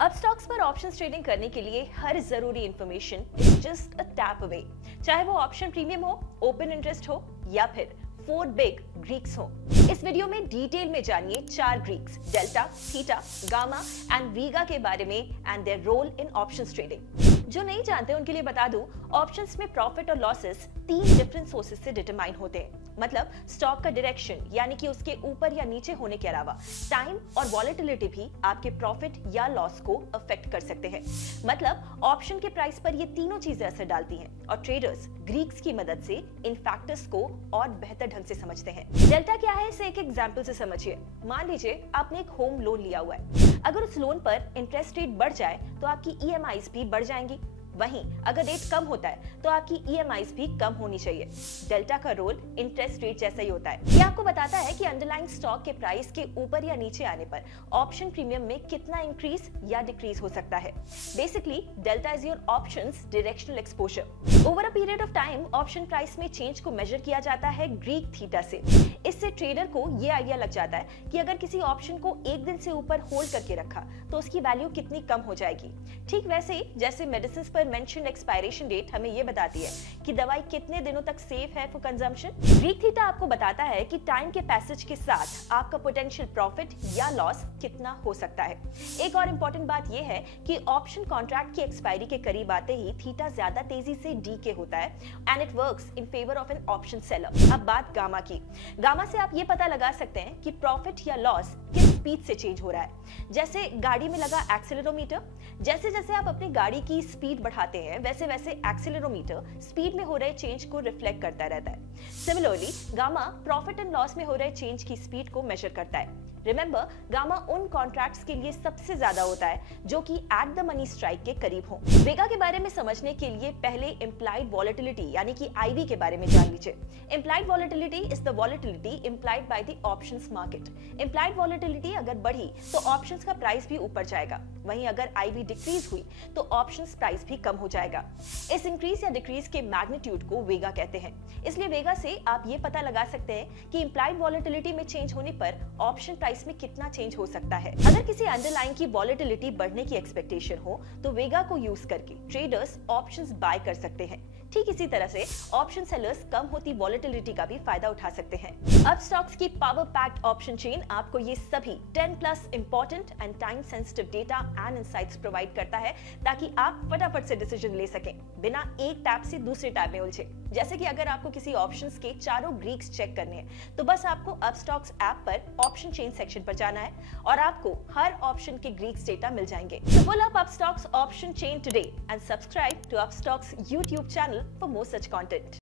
अब स्टॉक्स पर options trading करने के लिए हर जरूरी information is just a tap away. चाहे वो ऑप्शन प्रीमियम हो, ओपन इंटरेस्ट हो या फिर 4 बिग ग्रीक्स हो। इस वीडियो में डिटेल में जानिए 4 Greeks, delta, theta, gamma and vega के बारे में and their role in options trading. जो नहीं जानते उनके लिए बता दूं, ऑप्शंस में प्रॉफिट और लॉसेस 3 डिफरेंट सोर्सेज से डिटरमाइन होते हैं। मतलब स्टॉक का डायरेक्शन यानी कि उसके ऊपर या नीचे होने के अलावा टाइम और वॉलेटिलिटी भी आपके प्रॉफिट या लॉस को अफेक्ट कर सकते हैं। मतलब ऑप्शन के प्राइस पर ये तीनों चीजें असर डालती हैं और ट्रेडर्स ग्रीक्स की मदद से इन फैक्टर्स को और बेहतर ढंग से समझते हैं। डेल्टा क्या है इसे एक एग्जांपल से समझिए। मान लीजिए आपने एक होम लोन लिया हुआ है। अगर उस लोन पर इंटरेस्ट रेट बढ़ जाए तो आपकी ईएमआईज भी बढ़ जाएंगी। वहीं अगर रेट कम होता है तो आपकी ईएमआईज भी कम होनी चाहिए। डेल्टा का रोल इंटरेस्ट रेट जैसा ही होता है। ये आपको बताता है कि अंडरलाइंग स्टॉक के प्राइस के ऊपर या नीचे आने पर ऑप्शन प्रीमियम में कितना इंक्रीज या डिक्रीज हो सकता है। Basically delta is your options directional exposure. Over a period of time option price में चेंज को मेजर किया जाता है ग्रीक थीटा से। इससे ट्रेडर को ये आइडिया लग जाता है कि अगर किसी ऑप्शन को एक दिन से ऊपर होल्ड करके रखा तो उसकी वैल्यू कितनी कम हो जाएगी। ठीक वैसे ही जैसे मेडिसिन पर मेंशन्ड एक्सपायरेशन डेट हमें ये बताती है कि दवाई कितने दिनों तक सेफ है फॉर कंजम्पशन। ग्रीक थीटा आपको बताता है कि टाइम के पैसेज के साथ आपका पोटेंशियल प्रॉफिट या लॉस कितना हो सकता है। एक और इंपॉर्टेंट बात यह है कि ऑप्शन कॉन्ट्रैक्ट की एक्सपायरी के करीब आते ही थीटा ज्यादा तेजी से डीके होता है and it works in favour of an option seller. अब बात गामा की। गामा से आप ये पता लगा सकते हैं कि प्रॉफिट या लॉस किस स्पीड से चेंज हो रहा है। जैसे गाड़ी में लगा एक्सेलेरोमीटर, जैसे जैसे आप अपनी गाड़ी की स्पीड बढ़ाते हैं वैसे वैसे एक्सेलेरोमीटर स्पीड में हो रहे चेंज को रिफ्लेक्ट करता रहता है। Similarly gamma profit and loss में हो रहे चेंज की स्पीड को मेजर करता है। रिमेंबर, गामा उन कॉन्ट्रैक्ट्स के लिए सबसे ज्यादा होता है जो कि एट द मनी स्ट्राइक के करीब हो। वेगा के बारे में समझने के लिए पहले इम्प्लाइड वॉलेटिलिटी यानी कि आईवी के बारे में जान लीजिए। Implied volatility is the volatility implied by the options market. Implied volatility अगर बढ़ी तो ऑप्शंस का प्राइस भी ऊपर जाएगा, वहीं अगर आईवी डिक्रीज हुई तो ऑप्शंस प्राइस भी कम हो जाएगा। इस इंक्रीज या डिक्रीज के मैग्नीट्यूड को वेगा कहते हैं। इसलिए वेगा से आप ये पता लगा सकते हैं कि इम्प्लाइड वॉलेटिलिटी में चेंज होने पर ऑप्शन प्राइस में कितना चेंज हो सकता है। अगर किसी अंडरलाइन की वॉलेटिलिटी बढ़ने की एक्सपेक्टेशन हो तो वेगा को यूज करके ट्रेडर्स ऑप्शंस बाय कर सकते हैं। ठीक इसी तरह से ऑप्शन सेलर्स कम होती वॉलेटिलिटी का भी फायदा उठा सकते हैं। अब स्टॉक्स की पावर पैक्ड ऑप्शन चेन आपको ये सभी 10+ important and time sensitive data and insights provide करता है ताकि आप फटाफट से डिसीजन ले सकें बिना एक टैब से दूसरे टैब में उलझे। जैसे कि अगर आपको किसी ऑप्शंस के चारों ग्रीक्स चेक करने हैं तो बस आपको अपस्टॉक्स ऐप पर ऑप्शन चेन सेक्शन पर जाना है और आपको हर ऑप्शन के ग्रीक्स डेटा मिल जाएंगे। So pull up Upstox option chain today and subscribe to Upstox YouTube channel for more such content.